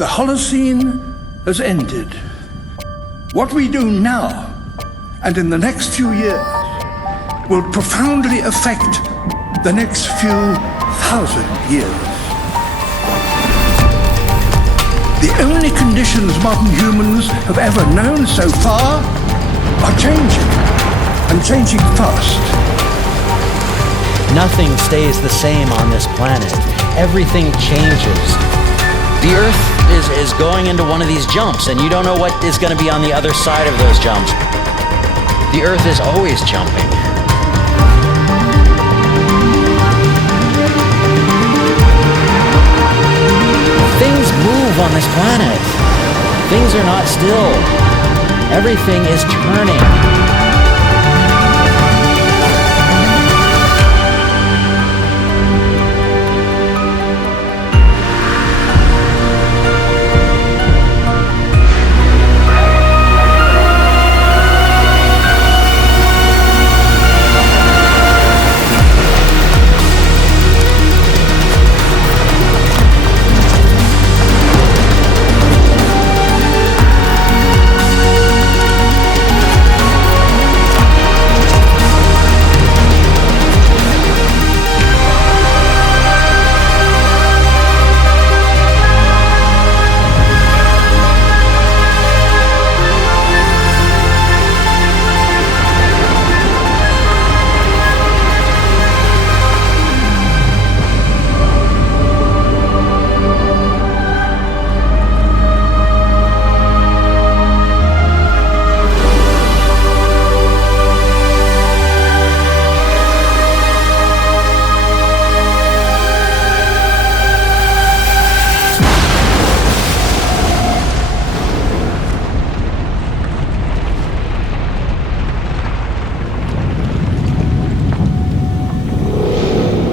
The Holocene has ended. What we do now and in the next few years will profoundly affect the next few thousand years. The only conditions modern humans have ever known so far are changing, and changing fast. Nothing stays the same on this planet. Everything changes. The Earth is going into one of these jumps, and you don't know what is going to be on the other side of those jumps. The Earth is always jumping. Things move on this planet. Things are not still. Everything is turning.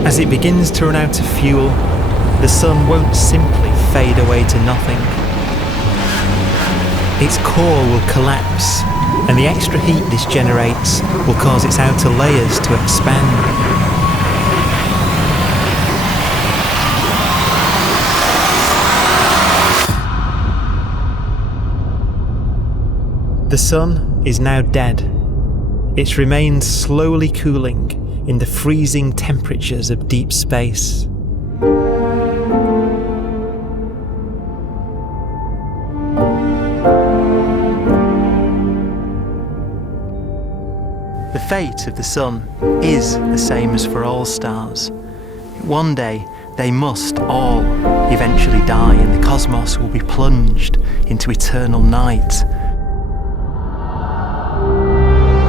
As it begins to run out of fuel, the sun won't simply fade away to nothing. Its core will collapse, and the extra heat this generates will cause its outer layers to expand. The sun is now dead. Its remains slowly cooling in the freezing temperatures of deep space. The fate of the sun is the same as for all stars. One day they must all eventually die, and the cosmos will be plunged into eternal night.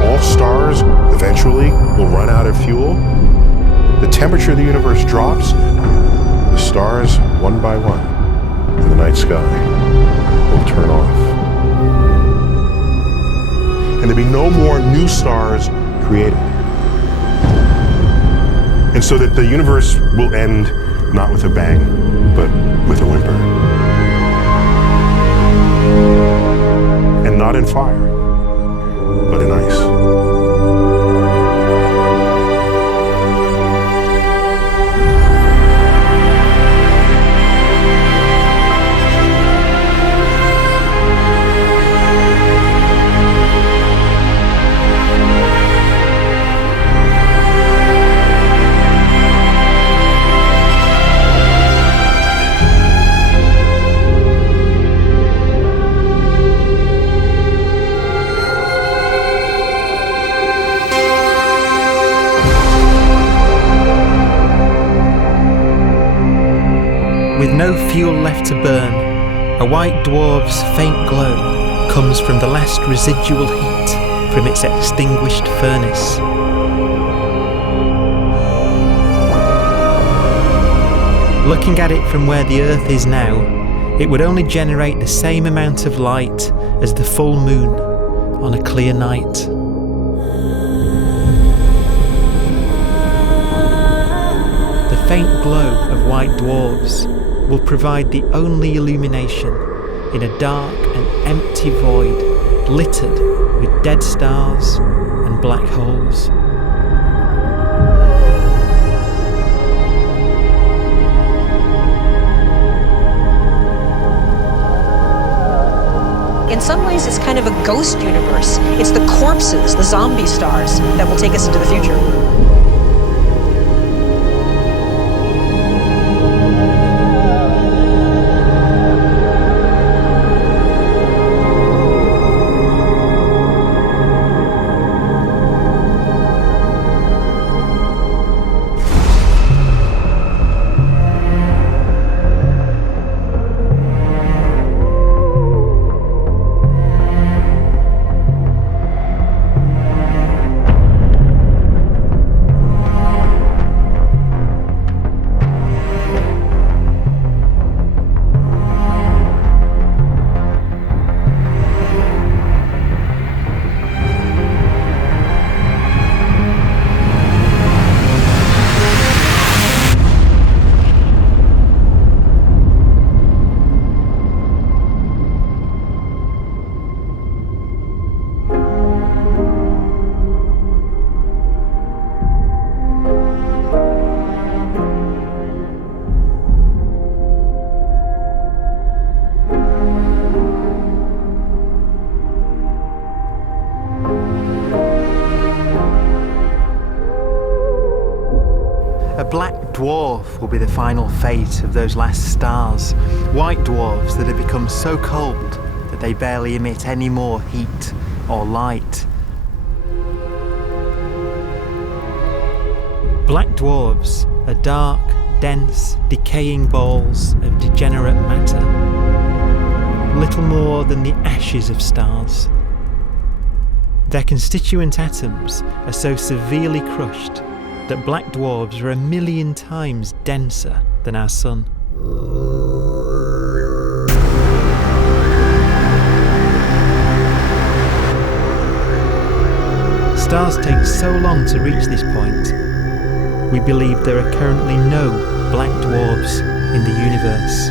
All stars eventually will run out of fuel. The temperature of the universe drops. The stars, one by one, in the night sky will turn off. And there'll be no more new stars created. And so that the universe will end not with a bang, but with a whimper. And not in fire, but in ice. With no fuel left to burn, a white dwarf's faint glow comes from the last residual heat from its extinguished furnace. Looking at it from where the Earth is now, it would only generate the same amount of light as the full moon on a clear night. The faint glow of white dwarfs will provide the only illumination in a dark and empty void littered with dead stars and black holes. ways, it's kind of a ghost universe. It's the corpses, the zombie stars, that will take us into the future. A black dwarf will be the final fate of those last stars. White dwarfs that have become so cold that they barely emit any more heat or light. Black dwarfs are dark, dense, decaying balls of degenerate matter, little more than the ashes of stars. Their constituent atoms are so severely crushed that black dwarfs are 1,000,000 times denser than our Sun. Stars take so long to reach this point, we believe there are currently no black dwarfs in the universe.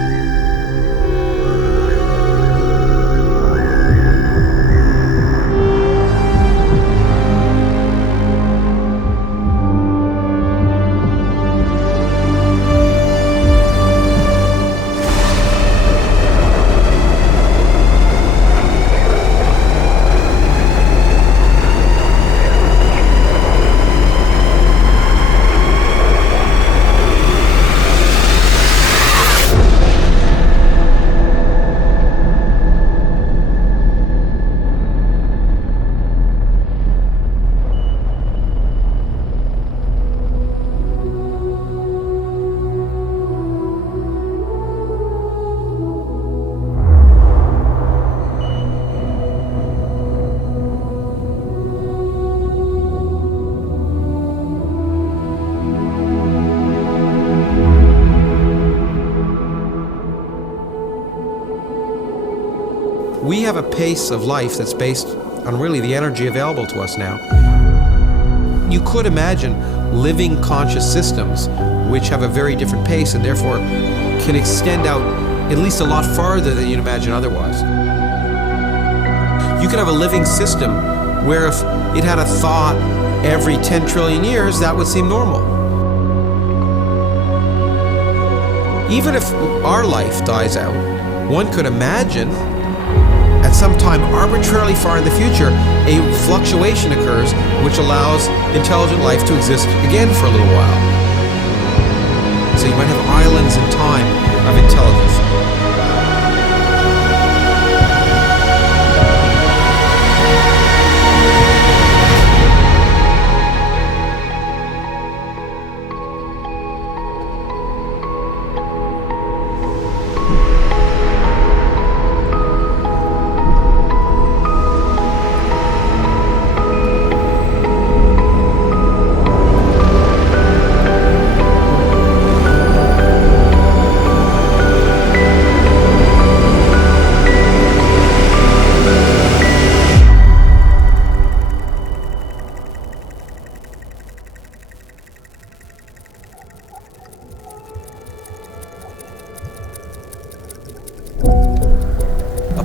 We have a pace of life that's based on really the energy available to us now. You could imagine living conscious systems which have a very different pace and therefore can extend out at least a lot farther than you'd imagine otherwise. You could have a living system where if it had a thought every 10 trillion years, that would seem normal. Even if our life dies out, one could imagine at some time arbitrarily far in the future, a fluctuation occurs which allows intelligent life to exist again for a little while. So you might have islands in time of intelligence.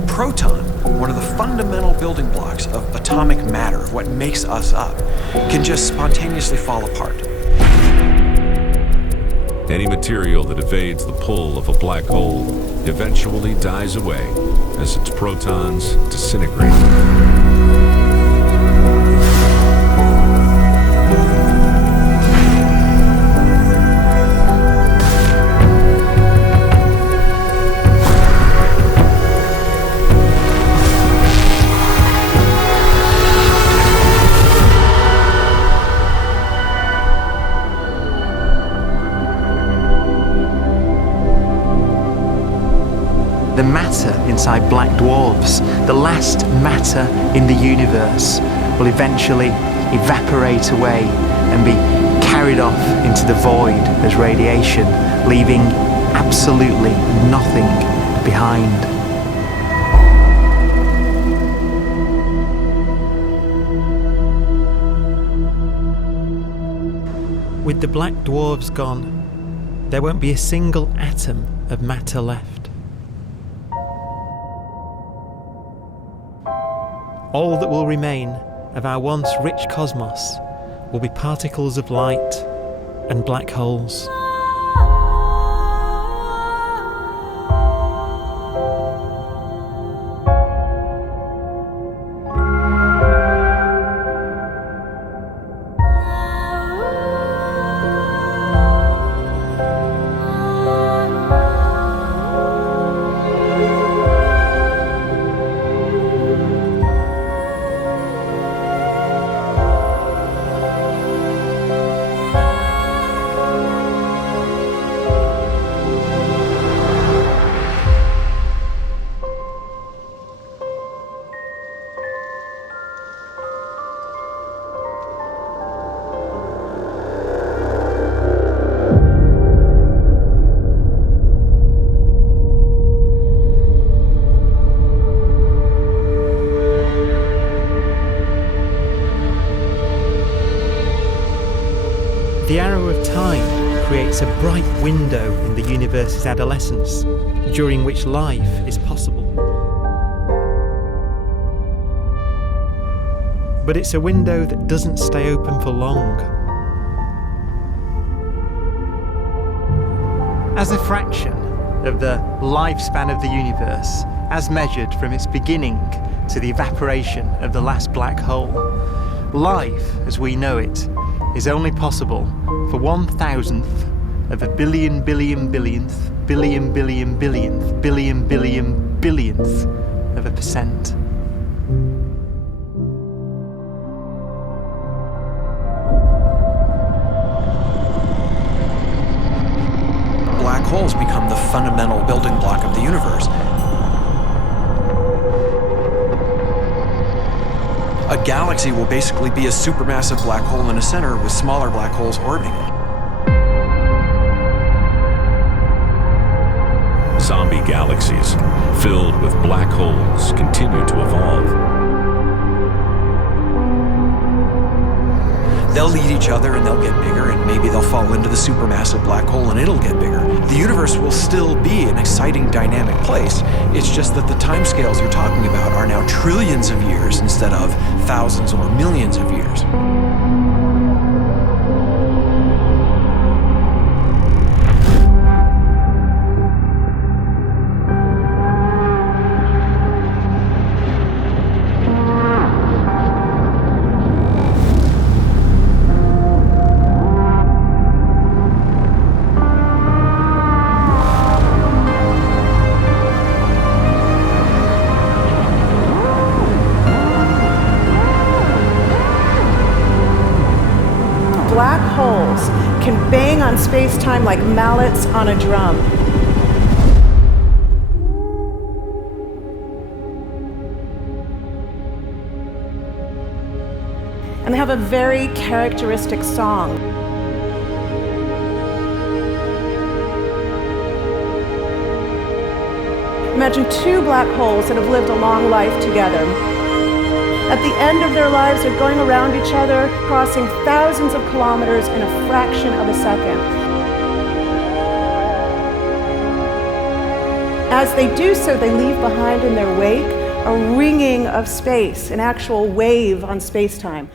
Proton, one of the fundamental building blocks of atomic matter, of what makes us up, can just spontaneously fall apart. Any material that evades the pull of a black hole eventually dies away. as its protons disintegrate. The matter inside black dwarfs, the last matter in the universe, will eventually evaporate away and be carried off into the void as radiation, leaving absolutely nothing behind. With the black dwarfs gone, there won't be a single atom of matter left. All that will remain of our once rich cosmos will be particles of light and black holes. The arrow of time creates a bright window in the universe's adolescence, during which life is possible. But it's a window that doesn't stay open for long. As a fraction of the lifespan of the universe, as measured from its beginning to the evaporation of the last black hole, life, as we know it, is only possible for 1,000th of a billion billionth billion billionth of a percent. Black holes become the fundamental building block of the universe. A galaxy will basically be a supermassive black hole in a center with smaller black holes orbiting it. Zombie galaxies filled with black holes continue to evolve. They'll eat each other and they'll get bigger, and maybe they'll fall into the supermassive black hole and it'll get bigger. The universe will still be an exciting, dynamic place. It's just that the timescales you're talking about are now trillions of years instead of thousands or millions of years. Black holes can bang on space-time like mallets on a drum. And they have a very characteristic song. Imagine two black holes that have lived a long life together. At the end of their lives, they're going around each other, crossing thousands of kilometers in a fraction of a second. As they do so, they leave behind in their wake a ringing of space, an actual wave on space-time.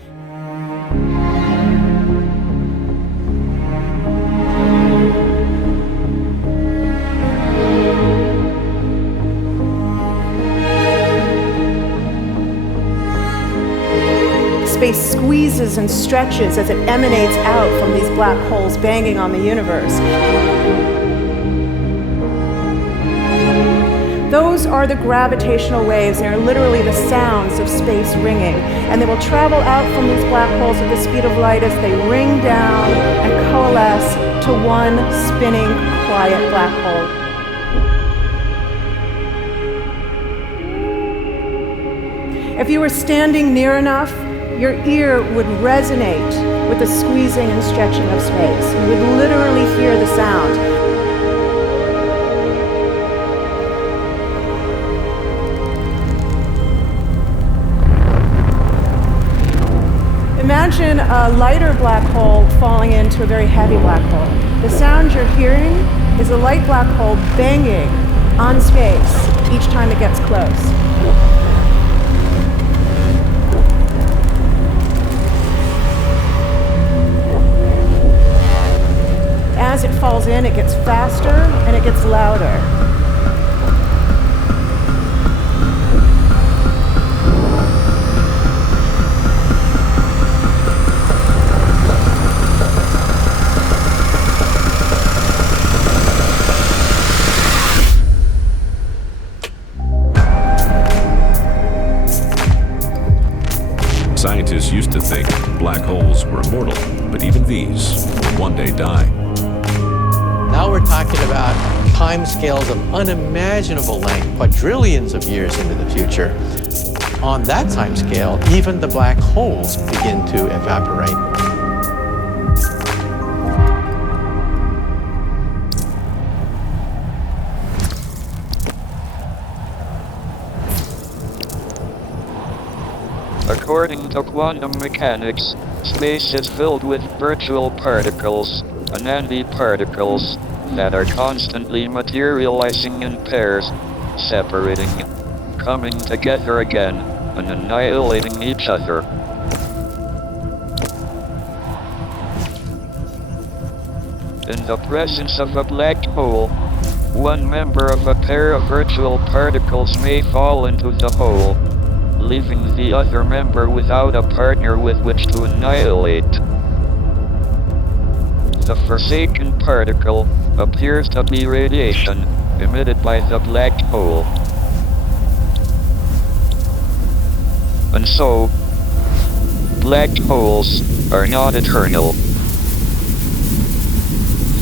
squeezes and stretches as it emanates out from these black holes banging on the universe. Those are the gravitational waves. They are literally the sounds of space ringing. And they will travel out from these black holes at the speed of light as they ring down and coalesce to one spinning, quiet black hole. If you were standing near enough, your ear would resonate with the squeezing and stretching of space. You would literally hear the sound. Imagine a lighter black hole falling into a very heavy black hole. The sound you're hearing is a light black hole banging on space each time it gets close. As it falls in, it gets faster and it gets louder. Scientists used to think black holes were immortal, but even these will one day die. Now we're talking about timescales of unimaginable length, quadrillions of years into the future. On that timescale, even the black holes begin to evaporate. According to quantum mechanics, space is filled with virtual particles, antiparticles, that are constantly materializing in pairs, separating, coming together again, and annihilating each other. In the presence of a black hole, one member of a pair of virtual particles may fall into the hole, leaving the other member without a partner with which to annihilate. The forsaken particle appears to be radiation emitted by the black hole. And so, black holes are not eternal.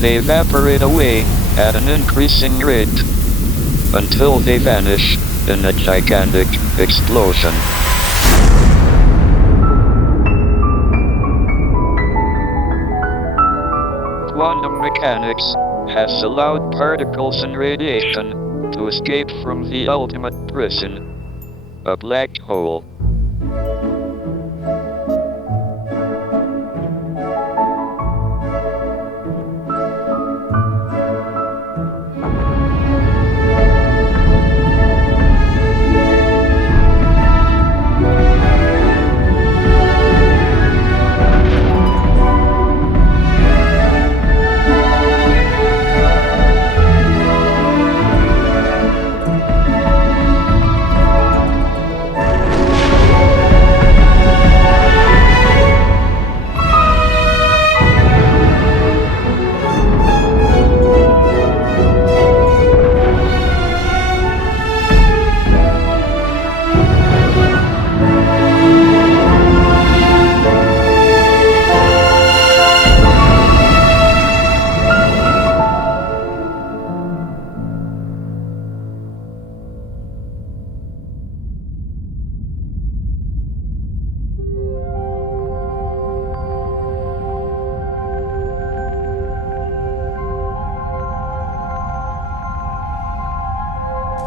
They evaporate away at an increasing rate until they vanish in a gigantic explosion. Quantum mechanics has allowed particles and radiation to escape from the ultimate prison, a black hole.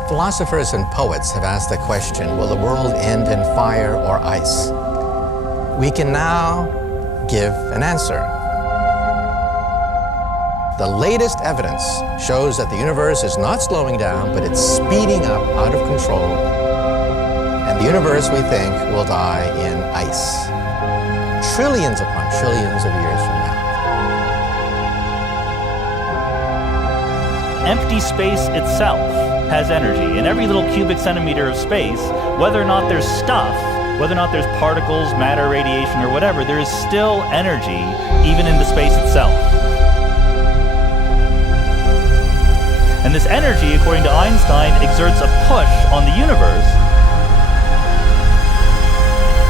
Philosophers and poets have asked the question, will the world end in fire or ice? We can now give an answer. The latest evidence shows that the universe is not slowing down, but it's speeding up out of control. And the universe, we think, will die in ice. Trillions upon trillions of years from now. Empty space itself has energy. In every little cubic centimeter of space, whether or not there's stuff whether or not there's particles, matter, radiation, or whatever, there is still energy, even in the space itself. And this energy, according to Einstein, exerts a push on the universe.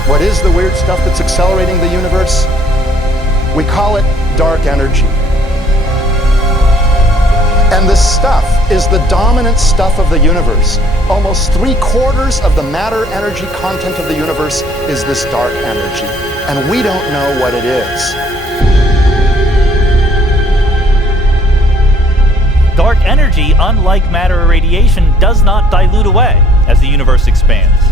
What is the weird stuff that's accelerating the universe? We call it dark energy. And this stuff is the dominant stuff of the universe. Almost 3/4 of the matter-energy content of the universe is this dark energy. And we don't know what it is. Dark energy, unlike matter or radiation, does not dilute away as the universe expands.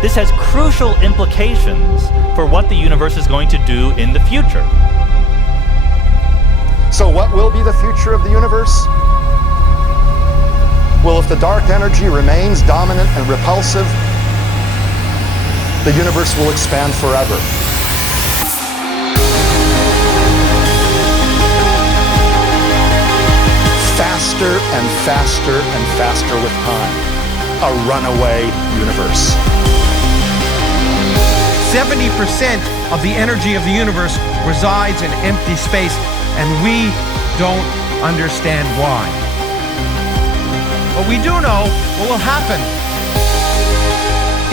This has crucial implications for what the universe is going to do in the future. So what will be the future of the universe? Well, if the dark energy remains dominant and repulsive, the universe will expand forever. Faster and faster and faster with time. A runaway universe. 70% of the energy of the universe resides in empty space, and we don't understand why. But we do know what will happen.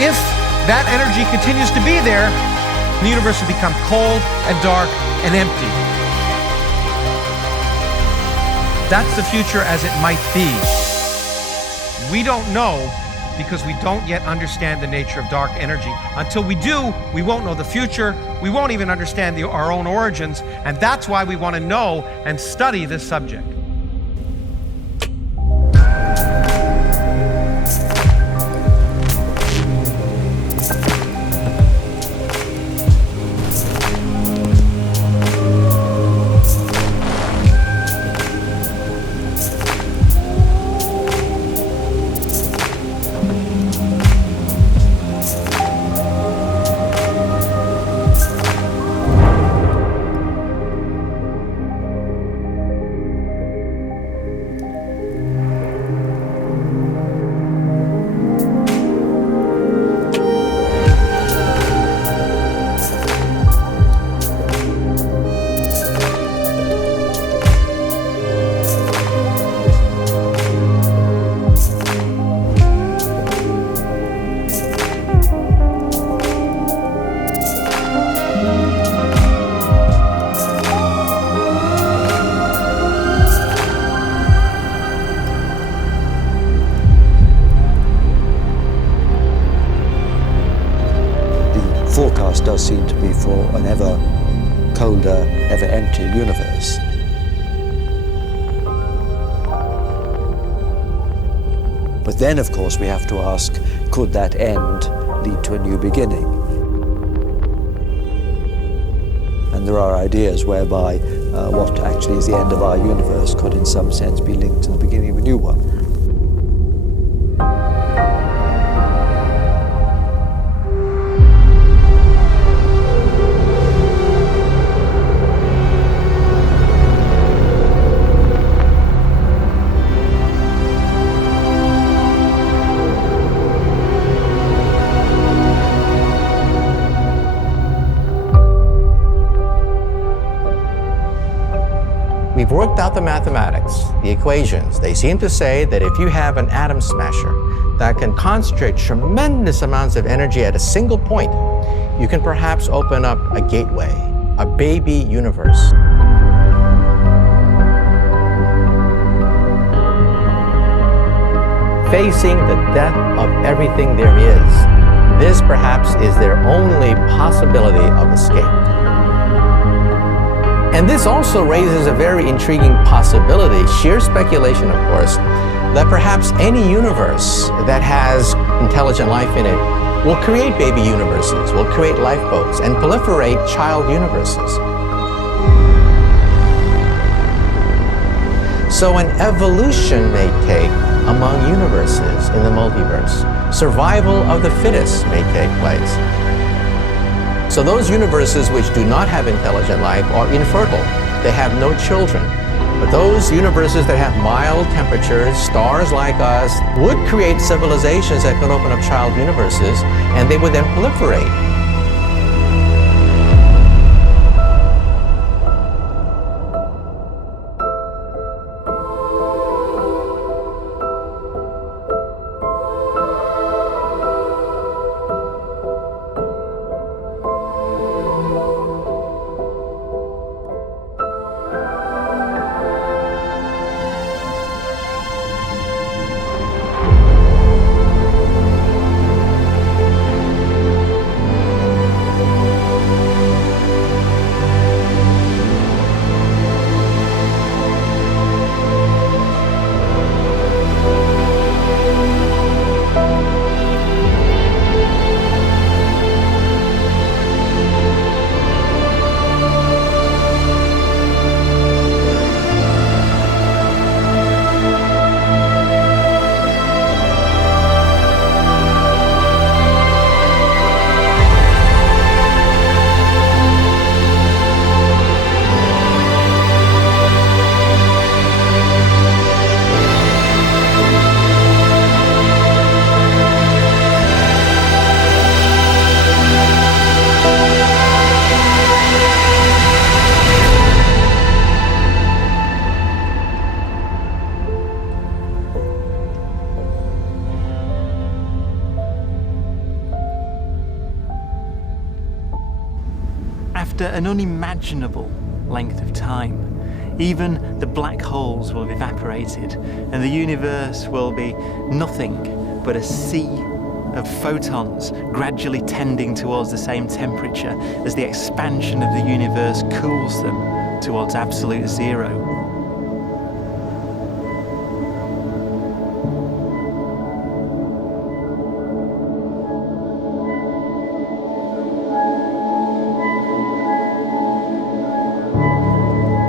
If that energy continues to be there, the universe will become cold and dark and empty. That's the future as it might be. We don't know because we don't yet understand the nature of dark energy. Until we do, we won't know the future. We won't even understand our own origins, and that's why we want to know and study this subject. forecast does seem to be for an ever colder, ever emptier universe. But then, of course, we have to ask, could that end lead to a new beginning? And there are ideas whereby what actually is the end of our universe could in some sense be linked to the beginning of a new one. We've worked out the mathematics, the equations. They seem to say that if you have an atom smasher that can concentrate tremendous amounts of energy at a single point, you can perhaps open up a gateway, a baby universe. Facing the death of everything there is, this perhaps is their only possibility of escape. And this also raises a very intriguing possibility, sheer speculation of course, that perhaps any universe that has intelligent life in it will create baby universes, will create lifeboats, and proliferate child universes. So an evolution may take among universes in the multiverse. Survival of the fittest may take place. So those universes which do not have intelligent life are infertile. They have no children. But those universes that have mild temperatures, stars like us, would create civilizations that could open up child universes, and they would then proliferate. After an unimaginable length of time, even the black holes will have evaporated and the universe will be nothing but a sea of photons gradually tending towards the same temperature as the expansion of the universe cools them towards absolute zero.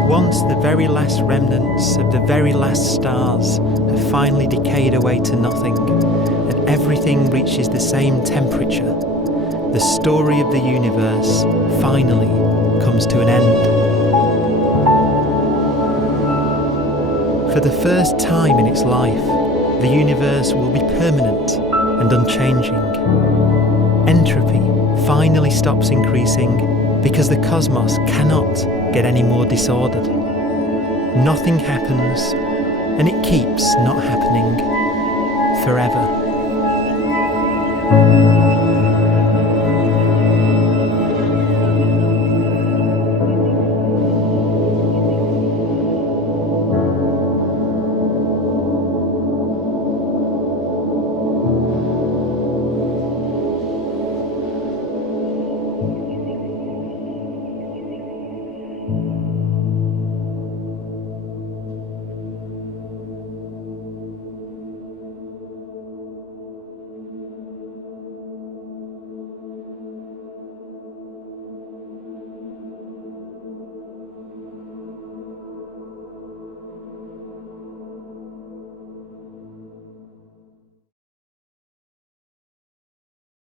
Once the very last remnants of the very last stars have finally decayed away to nothing, and everything reaches the same temperature, the story of the universe finally comes to an end. For the first time in its life, the universe will be permanent and unchanging. Entropy finally stops increasing because the cosmos cannot get any more disordered. Nothing happens, and it keeps not happening forever.